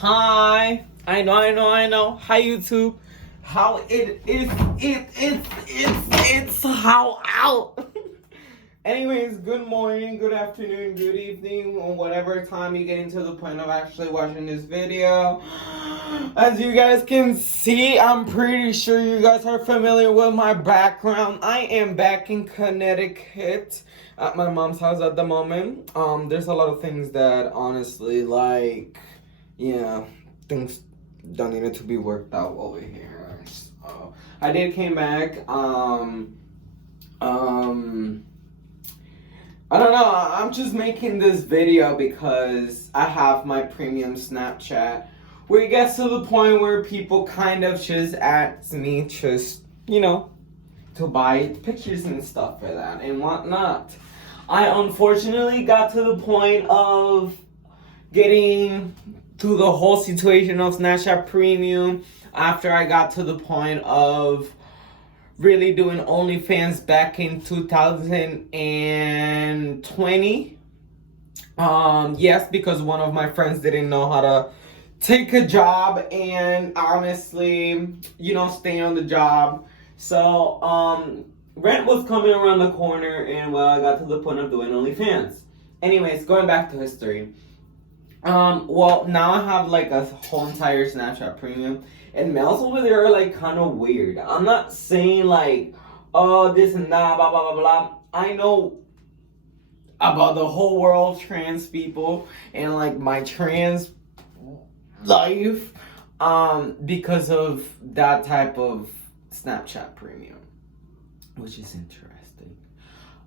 Hi. I know. Hi YouTube. How it's how out. Anyways, good morning, good afternoon, good evening, or whatever time you get into the point of actually watching this video. As you guys can see, I'm pretty sure you guys are familiar with my background. I am back in Connecticut at my mom's house at the moment. There's a lot of things that honestly, like, yeah, things don't need to be worked out over here. So, I did came back. I don't know, I'm just making this video because I have my premium Snapchat where it gets to the point where people kind of just ask me to buy pictures and stuff for that and whatnot. I unfortunately got to the point of getting to the whole situation of Snapchat Premium after I got to the point of really doing OnlyFans back in 2020. Yes, because one of my friends didn't know how to take a job and honestly, stay on the job. So, rent was coming around the corner and well, I got to the point of doing OnlyFans. Anyways, going back to history. Well, now I have like a whole entire Snapchat Premium. And males over there are like kind of weird. I'm not saying like, oh, this and that, blah, blah, blah, blah. I know about the whole world trans people and like my trans life because of that type of Snapchat Premium, which is interesting.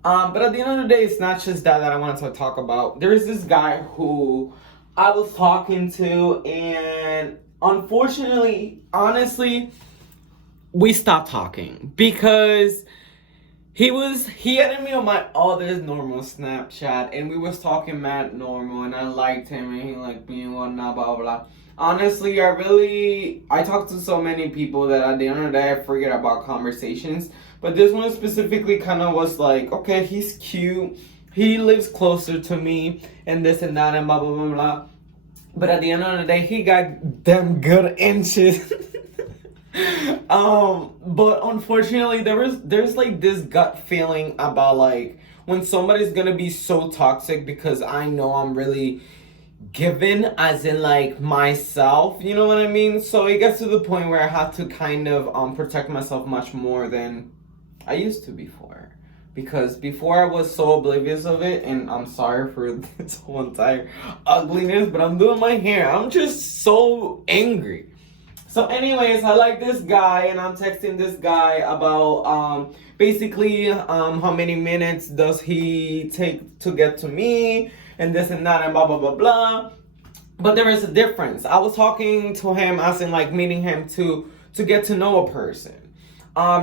But at the end of the day, it's not just that I wanted to talk about. There's this guy who I was talking to and unfortunately, honestly, we stopped talking because he added me on my other normal Snapchat and we was talking mad normal and I liked him and he liked me and whatnot, blah, blah, blah. Honestly, I talk to so many people that at the end of the day I forget about conversations. But this one specifically kind of was like, okay, he's cute, he lives closer to me and this and that and blah, blah, blah, blah. But at the end of the day, he got them good inches. But unfortunately, there's like this gut feeling about like when somebody's gonna be so toxic because I know I'm really given as in like myself, you know what I mean? So it gets to the point where I have to kind of protect myself much more than I used to before. Because before I was so oblivious of it, and I'm sorry for this whole entire ugliness, but I'm doing my hair. I'm just so angry. So anyways, I like this guy, and I'm texting this guy about basically how many minutes does he take to get to me, and this and that, and blah, blah, blah, blah. But there is a difference. I was talking to him as in like meeting him to get to know a person.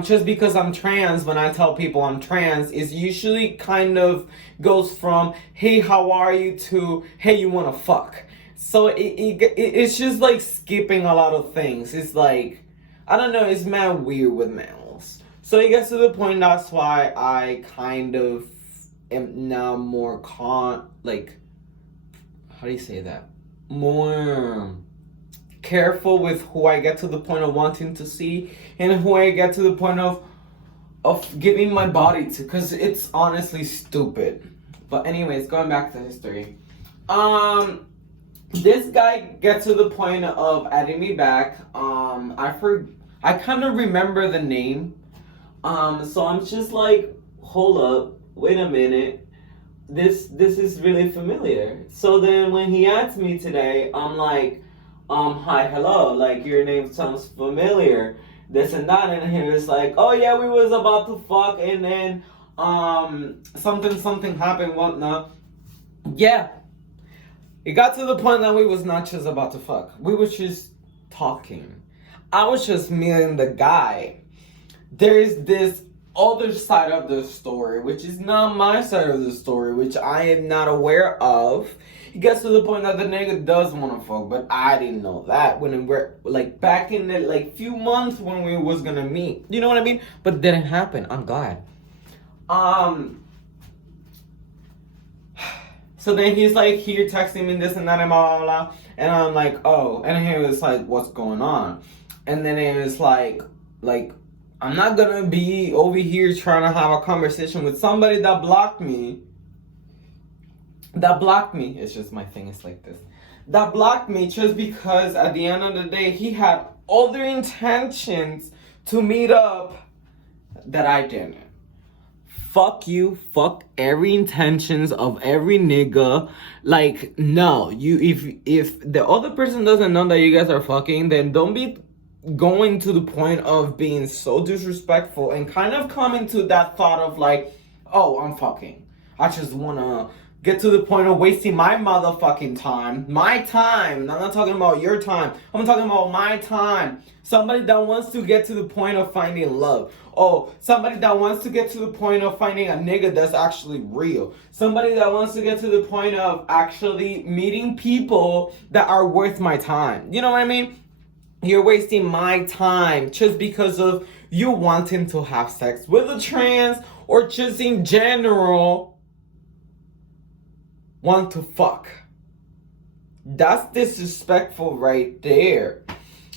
Just because I'm trans, when I tell people I'm trans, is usually kind of goes from, hey, how are you, to, hey, you wanna fuck. So it's just like skipping a lot of things. It's like, I don't know, it's mad weird with males. So it gets to the point, that's why I kind of am now more how do you say that? More careful with who I get to the point of wanting to see and who I get to the point of giving my body to, because it's honestly stupid. But anyways, going back to history. This guy gets to the point of adding me back. I kind of remember the name. So I'm just like, hold up, wait a minute. This is really familiar. So then when he asked me today, I'm like, hi, hello, like your name sounds familiar, this and that, and he was like, oh yeah, we was about to fuck, and then, something happened, whatnot. Yeah, it got to the point that we was not just about to fuck, we was just talking. I was just meeting the guy. There's this other side of the story, which is not my side of the story, which I am not aware of. It gets to the point that the nigga does want to fuck, but I didn't know that when we're like back in the like few months when we was gonna meet. You know what I mean? But it didn't happen. I'm glad. So then he's like here texting me this and that and blah blah blah. And I'm like, oh. And he was like, what's going on? And then it was like I'm not gonna be over here trying to have a conversation with somebody that blocked me. It's just my thing is like this. That blocked me just because at the end of the day he had other intentions to meet up that I didn't. Fuck you, fuck every intentions of every nigga. Like, no, you if the other person doesn't know that you guys are fucking, then don't be going to the point of being so disrespectful and kind of coming to that thought of like, oh, I'm fucking. I just wanna get to the point of wasting my motherfucking time. My time. I'm not talking about your time. I'm talking about my time. Somebody that wants to get to the point of finding love. Oh, somebody that wants to get to the point of finding a nigga that's actually real. Somebody that wants to get to the point of actually meeting people that are worth my time. You know what I mean? You're wasting my time just because of you wanting to have sex with a trans or just in general want to fuck. That's disrespectful right there.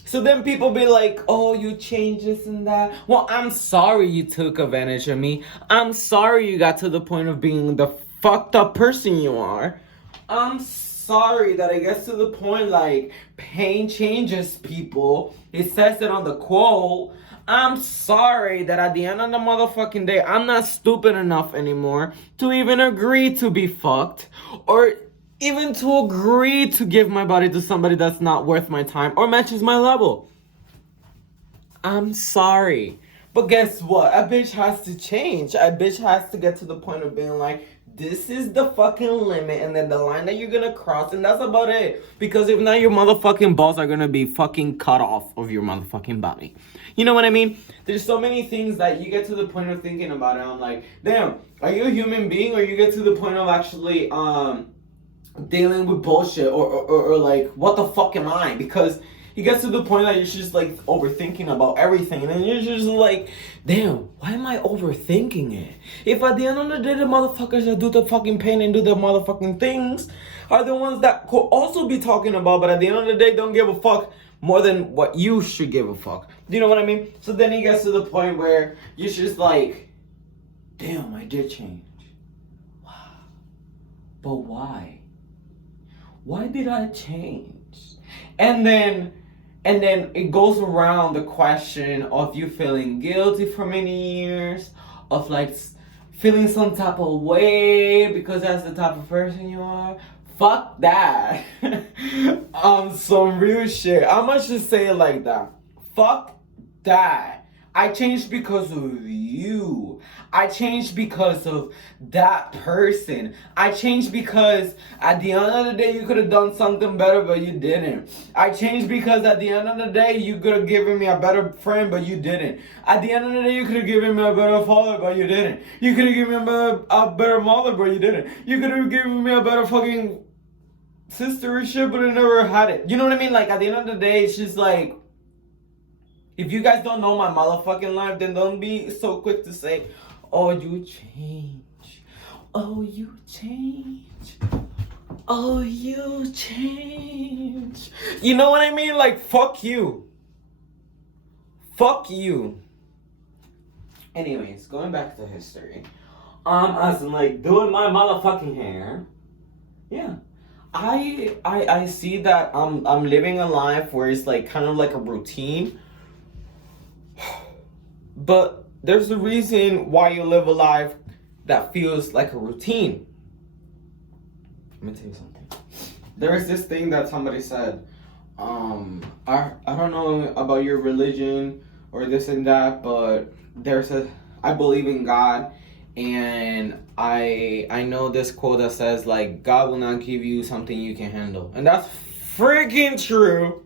So then people be like, oh, you changed this and that. Well, I'm sorry you took advantage of me. I'm sorry you got to the point of being the fucked up person you are. I'm sorry that it gets to the point like pain changes people. It says it on the quote. I'm sorry that at the end of the motherfucking day, I'm not stupid enough anymore to even agree to be fucked or even to agree to give my body to somebody that's not worth my time or matches my level. I'm sorry. But guess what? A bitch has to change. A bitch has to get to the point of being like, this is the fucking limit and then the line that you're gonna cross and that's about it. Because if not, your motherfucking balls are gonna be fucking cut off of your motherfucking body. You know what I mean? There's so many things that you get to the point of thinking about it. I'm like, damn, are you a human being or you get to the point of actually dealing with bullshit or like what the fuck am I? Because it gets to the point that you're just like overthinking about everything and then you're just like, damn, why am I overthinking it? If at the end of the day the motherfuckers that do the fucking pain and do the motherfucking things are the ones that could also be talking about, but at the end of the day don't give a fuck more than what you should give a fuck. Do you know what I mean? So then it gets to the point where you're just like, damn, I did change. Wow. But why? Why did I change? And then it goes around the question of you feeling guilty for many years, of like feeling some type of way because that's the type of person you are. Fuck that. Some real shit. I must just say it like that. Fuck that. I changed because of you. I changed because of that person. I changed because at the end of the day you could have done something better but you didn't. I changed because at the end of the day you could have given me a better friend but you didn't. At the end of the day you could have given me a better father but you didn't. You could have given me a better mother but you didn't. You could have given me a better fucking sister or shit but I never had it. You know what I mean? Like at the end of the day it's just like, if you guys don't know my motherfucking life, then don't be so quick to say, oh, you change. Oh, you change. Oh, you change. You know what I mean? Like, fuck you. Fuck you. Anyways, going back to history. As in, like, doing my motherfucking hair. Yeah. I see that I'm living a life where it's, like, kind of like a routine. But there's a reason why you live a life that feels like a routine. Let me tell you something. There is this thing that somebody said. I don't know about your religion or this and that, but I believe in God, and I know this quote that says like God will not give you something you can handle, and that's freaking true.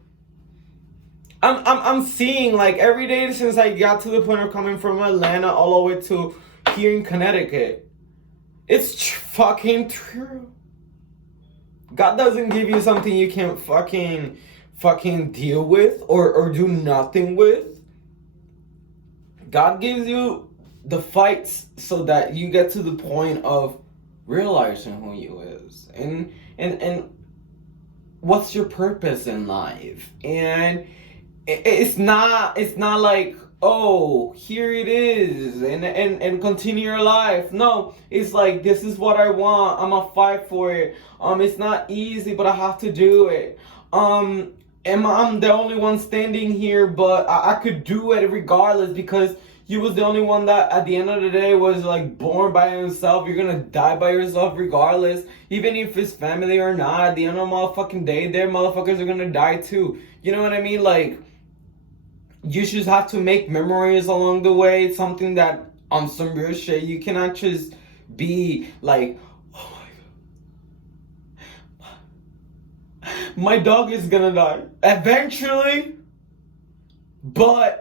I'm seeing like every day since I got to the point of coming from Atlanta all the way to here in Connecticut. It's fucking true. God doesn't give you something you can't fucking deal with or do nothing with. God gives you the fights so that you get to the point of realizing who you is, and what's your purpose in life. And it's not like, oh, here it is, and continue your life. No, it's like, this is what I want, I'm gonna fight for it. It's not easy, but I have to do it. And I'm the only one standing here, but I could do it regardless, because you was the only one that at the end of the day was like born by himself. You're gonna die by yourself regardless, even if it's family or not. At the end of the motherfucking day, their motherfuckers are gonna die too. You know what I mean? Like, you just have to make memories along the way. Something that, on some real shit, you cannot just be like, oh my dog is gonna die eventually, but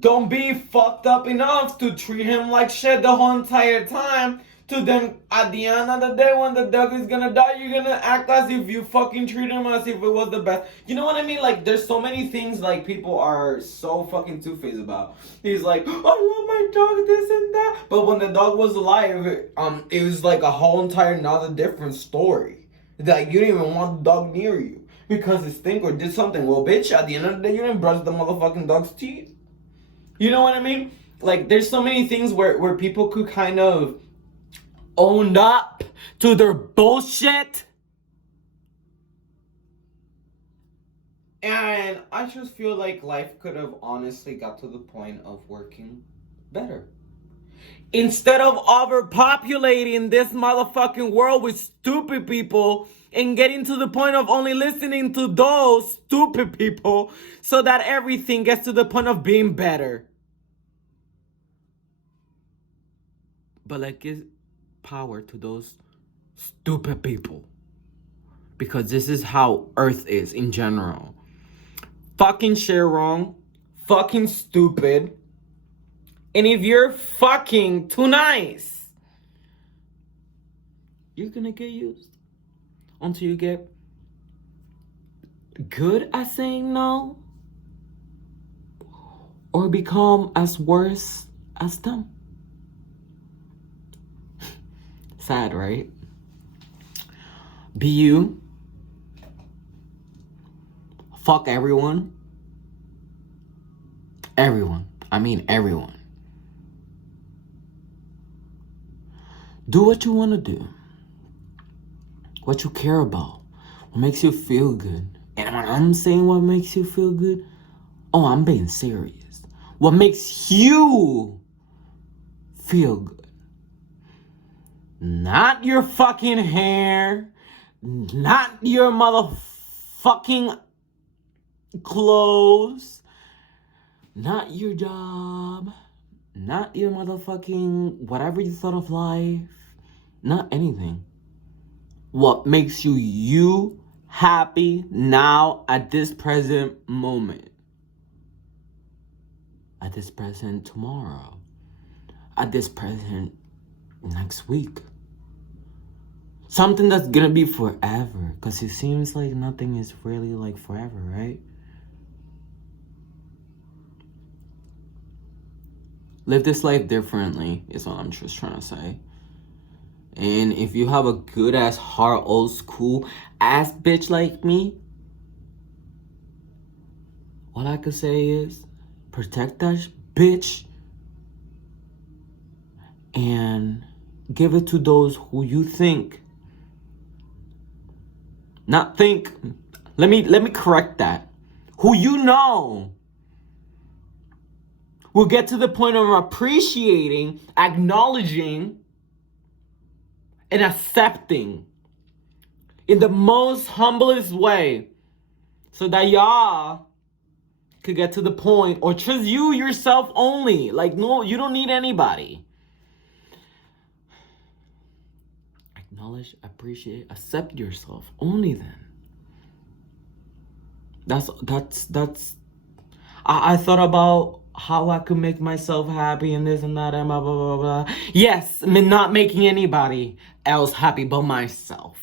don't be fucked up enough to treat him like shit the whole entire time, to then at the end of the day, when the dog is gonna die, you're gonna act as if you fucking treat him as if it was the best. You know what I mean? Like, there's so many things like people are so fucking two-faced about. He's like, I love my dog, this and that, but when the dog was alive, it was like a whole entire another different story. Like, you didn't even want the dog near you because it stink or did something. Well, bitch, at the end of the day, you didn't brush the motherfucking dog's teeth. You know what I mean? Like, there's so many things where people could kind of own up to their bullshit. And I just feel like life could have honestly got to the point of working better. Instead of overpopulating this motherfucking world with stupid people and getting to the point of only listening to those stupid people, so that everything gets to the point of being better. But like, give power to those stupid people, because this is how Earth is in general. Fucking shit wrong, fucking stupid. And if you're fucking too nice, you're gonna get used until you get good at saying no, or become as worse as them. Sad, right? Be you. Fuck everyone. Everyone. I mean everyone. Do what you want to do. What you care about. What makes you feel good. And when I'm saying what makes you feel good, oh, I'm being serious. What makes you feel good. Not your fucking hair. Not your motherfucking clothes. Not your job. Not your motherfucking whatever you thought of life. Not anything. What makes you happy now at this present moment. At this present tomorrow. At this present next week. Something that's gonna be forever. Because it seems like nothing is really like forever, right? Live this life differently is what I'm just trying to say. And if you have a good ass heart, old school ass bitch like me, all I could say is protect that bitch and give it to those who you think. Not think. Let me correct that. Who you know will get to the point of appreciating, acknowledging, and accepting in the most humblest way, so that y'all could get to the point, or just you yourself only. Like, no, you don't need anybody. Acknowledge, appreciate, accept yourself. Only then. That's I thought about how I could make myself happy and this and that and blah, blah, blah, blah. Yes, not making anybody else happy but myself.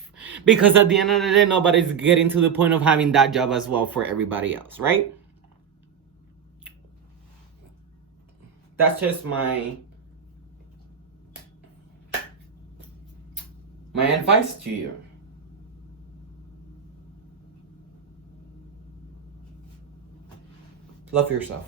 Because at the end of the day, nobody's getting to the point of having that job as well for everybody else, right? That's just my My advice to you: love yourself.